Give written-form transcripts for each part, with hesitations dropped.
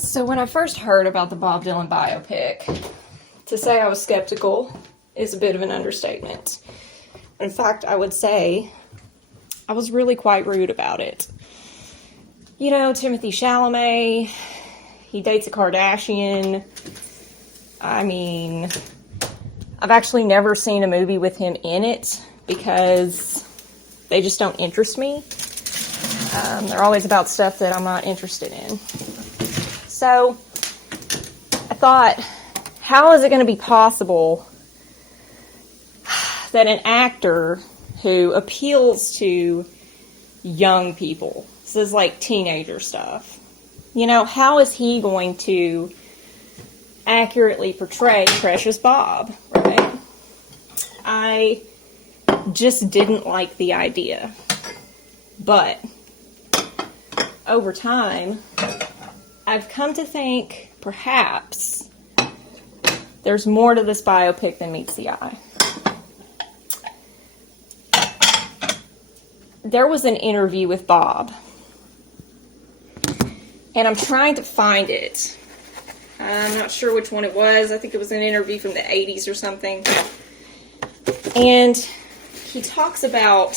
So when I first heard about the Bob Dylan biopic, to say I was skeptical is a bit of an understatement. In fact, I would say I was really quite rude about it. You know, Timothee Chalamet, he dates a Kardashian. I mean, I've actually never seen a movie with him in it because they just don't interest me. They're always about stuff that I'm not interested in. So I thought, how is it going to be possible that an actor who appeals to young people, this is like teenager stuff, you know, how is he going to accurately portray Precious Bob, right? I just didn't like the idea. But over time, I've come to think perhaps there's more to this biopic than meets the eye. There was an interview with Bob, and I'm trying to find it. I'm not sure which one it was. I think it was an interview from the 80s or something. And he's talking about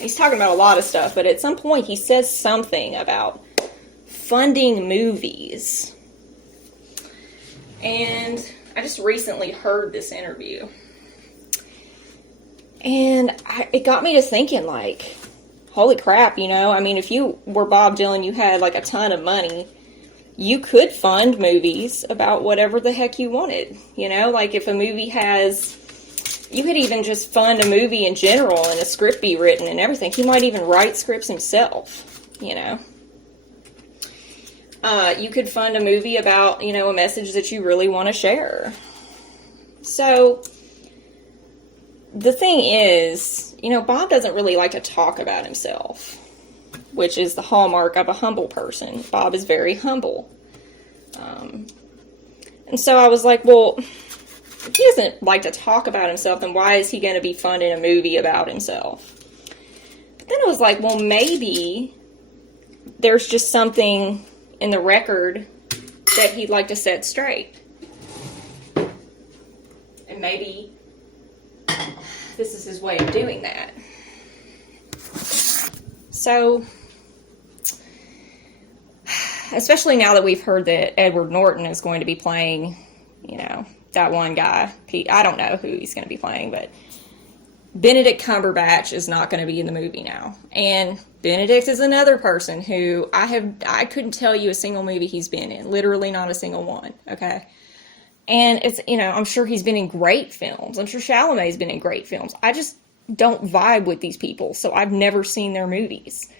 a lot of stuff, but at some point he says something about funding movies. And I just recently heard this interview. And it got me to thinking, like, holy crap, you know? I mean, if you were Bob Dylan, you had, like, a ton of money, you could fund movies about whatever the heck you wanted, you know? Like, if a movie has... You could even just fund a movie in general and a script be written and everything. He might even write scripts himself, you know? You could fund a movie about, you know, a message that you really want to share. So, the thing is, you know, Bob doesn't really like to talk about himself, which is the hallmark of a humble person. Bob is very humble. And so I was like, well, if he doesn't like to talk about himself, then why is he going to be funding a movie about himself? But then I was like, well, maybe there's just something in the record that he'd like to set straight. And maybe this is his way of doing that. So, especially now that we've heard that Edward Norton is going to be playing, you know, that one guy. I don't know who he's going to be playing, but Benedict Cumberbatch is not going to be in the movie now. And Benedict is another person who I couldn't tell you a single movie he's been in. Literally not a single one, okay? And it's, you know, I'm sure he's been in great films. I'm sure Chalamet's been in great films. I just don't vibe with these people, so I've never seen their movies.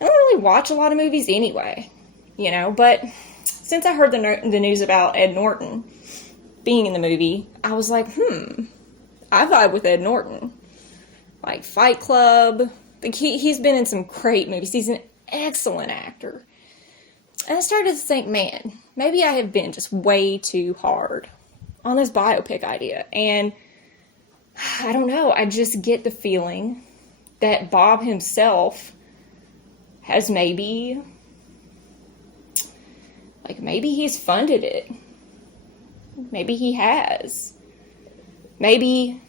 I don't really watch a lot of movies anyway, you know, but since I heard the news about Ed Norton being in the movie, I was like, I vibe with Ed Norton. Like Fight Club. Like he's been in some great movies. He's an excellent actor. And I started to think, man, maybe I have been just way too hard on this biopic idea. And I don't know, I just get the feeling that Bob himself has maybe he's funded it. Maybe he has. Maybe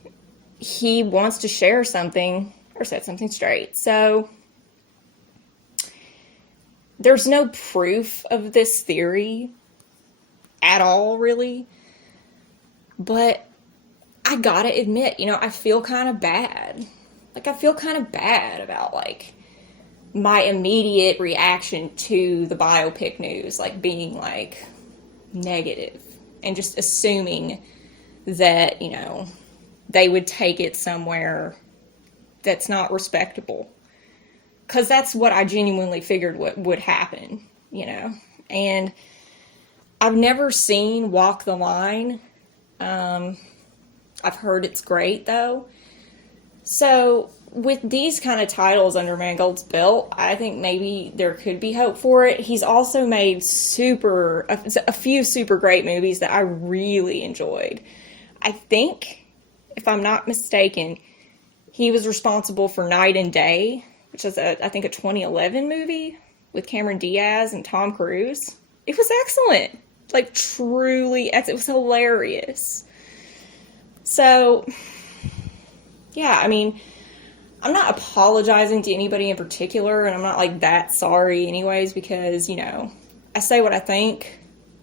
he wants to share something or set something straight. So, there's no proof of this theory at all, really. But I gotta admit, you know, I feel kind of bad. Like, I feel kind of bad about, like, my immediate reaction to the biopic news, like, being, like, negative. And just assuming that, you know, they would take it somewhere that's not respectable. Because that's what I genuinely figured would happen, you know. And I've never seen Walk the Line. I've heard it's great, though. So, with these kind of titles under Mangold's belt, I think maybe there could be hope for it. He's also made a few super great movies that I really enjoyed. I think, if I'm not mistaken, he was responsible for Night and Day, which is I think a 2011 movie with Cameron Diaz and Tom Cruise. It was excellent. Like, truly, it was hilarious. So, yeah, I mean, I'm not apologizing to anybody in particular, and I'm not, like, that sorry anyways, because, you know, I say what I think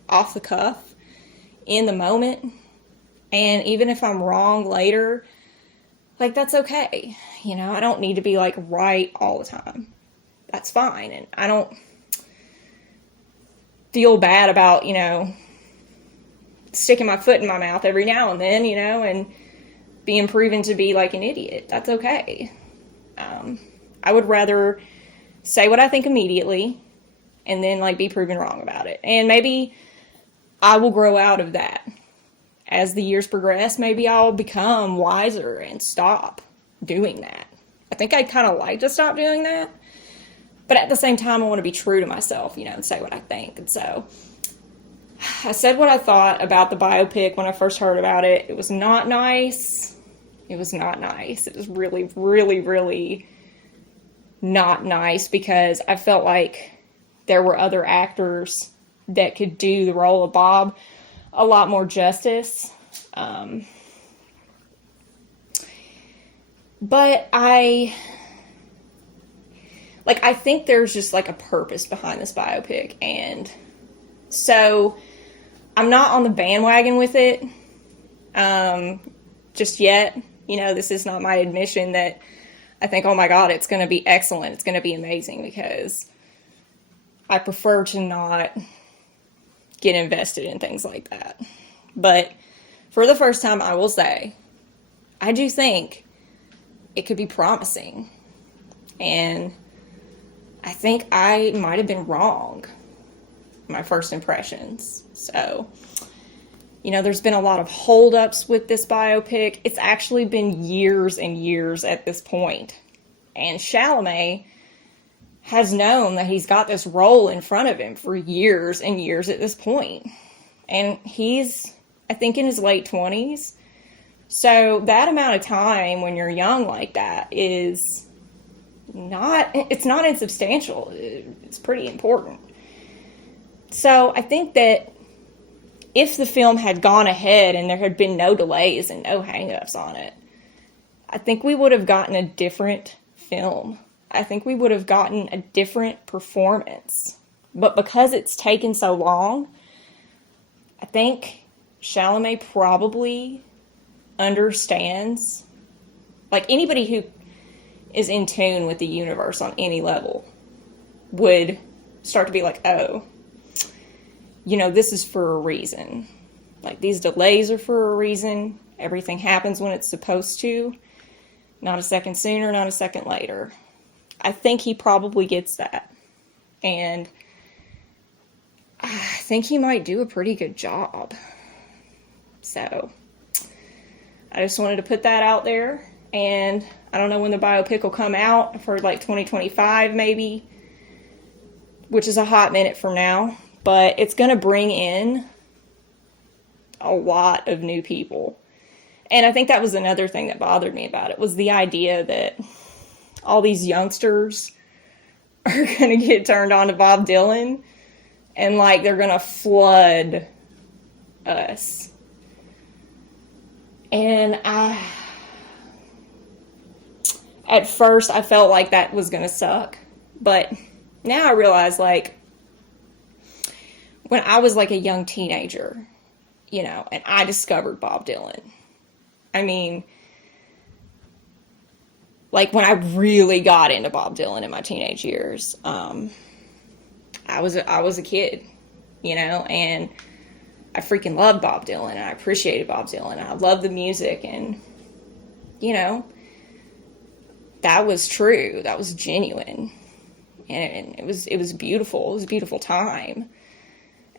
off the cuff in the moment, and even if I'm wrong later, like, that's okay. You know, I don't need to be, like, right all the time. That's fine, and I don't feel bad about, you know, sticking my foot in my mouth every now and then, you know, and being proven to be like an idiot. That's okay. I would rather say what I think immediately and then like be proven wrong about it. And maybe I will grow out of that. As the years progress, maybe I'll become wiser and stop doing that. I think I'd kind of like to stop doing that. But at the same time, I want to be true to myself, you know, and say what I think. And so I said what I thought about the biopic when I first heard about it. It was not nice. It was not nice. It was really, really, really not nice because I felt like there were other actors that could do the role of Bob a lot more justice. But I think there's just like a purpose behind this biopic, and so I'm not on the bandwagon with it just yet. You know, this is not my admission that I think, oh my God, it's going to be excellent, it's going to be amazing, because I prefer to not get invested in things like that. But for the first time, I will say, I do think it could be promising, and I think I might have been wrong in my first impressions. So, you know, there's been a lot of holdups with this biopic. It's actually been years and years at this point. And Chalamet has known that he's got this role in front of him for years and years at this point. And he's, I think, in his late 20s. So that amount of time when you're young like that is it's not insubstantial. It's pretty important. So I think that if the film had gone ahead and there had been no delays and no hang-ups on it, I think we would have gotten a different film. I think we would have gotten a different performance. But because it's taken so long, I think Chalamet probably understands, like anybody who is in tune with the universe on any level would start to be like, oh, you know, this is for a reason. Like, these delays are for a reason. Everything happens when it's supposed to. Not a second sooner, not a second later. I think he probably gets that. And I think he might do a pretty good job. So I just wanted to put that out there. And I don't know when the biopic will come out. I've heard like 2025 maybe, which is a hot minute from now. But it's going to bring in a lot of new people. And I think that was another thing that bothered me about it, was the idea that all these youngsters are going to get turned on to Bob Dylan and like they're going to flood us. And at first I felt like that was going to suck. But now I realize, like, when I was like a young teenager, you know, and I discovered Bob Dylan. I mean, like when I really got into Bob Dylan in my teenage years, I was a kid, you know, and I freaking loved Bob Dylan, and I appreciated Bob Dylan, and I loved the music, and, you know, that was true. That was genuine. And it was beautiful. It was a beautiful time.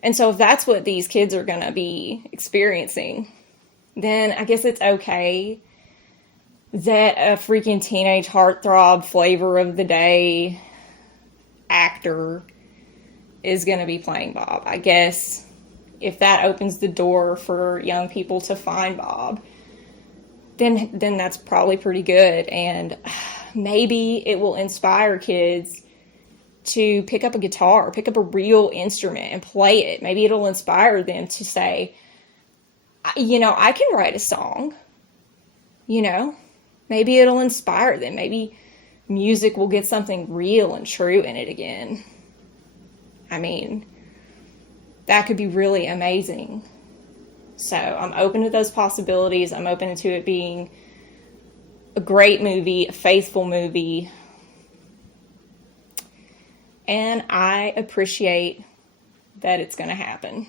And so if that's what these kids are going to be experiencing, then I guess it's okay that a freaking teenage heartthrob flavor of the day actor is going to be playing Bob. I guess if that opens the door for young people to find Bob, then that's probably pretty good. And maybe it will inspire kids to pick up a guitar, pick up a real instrument and play it. Maybe it'll inspire them to say, I can write a song. Maybe it'll inspire them. Maybe music will get something real and true in it again. I mean, that could be really amazing. So I'm open to those possibilities. I'm open to it being a great movie, a faithful movie. And I appreciate that it's going to happen.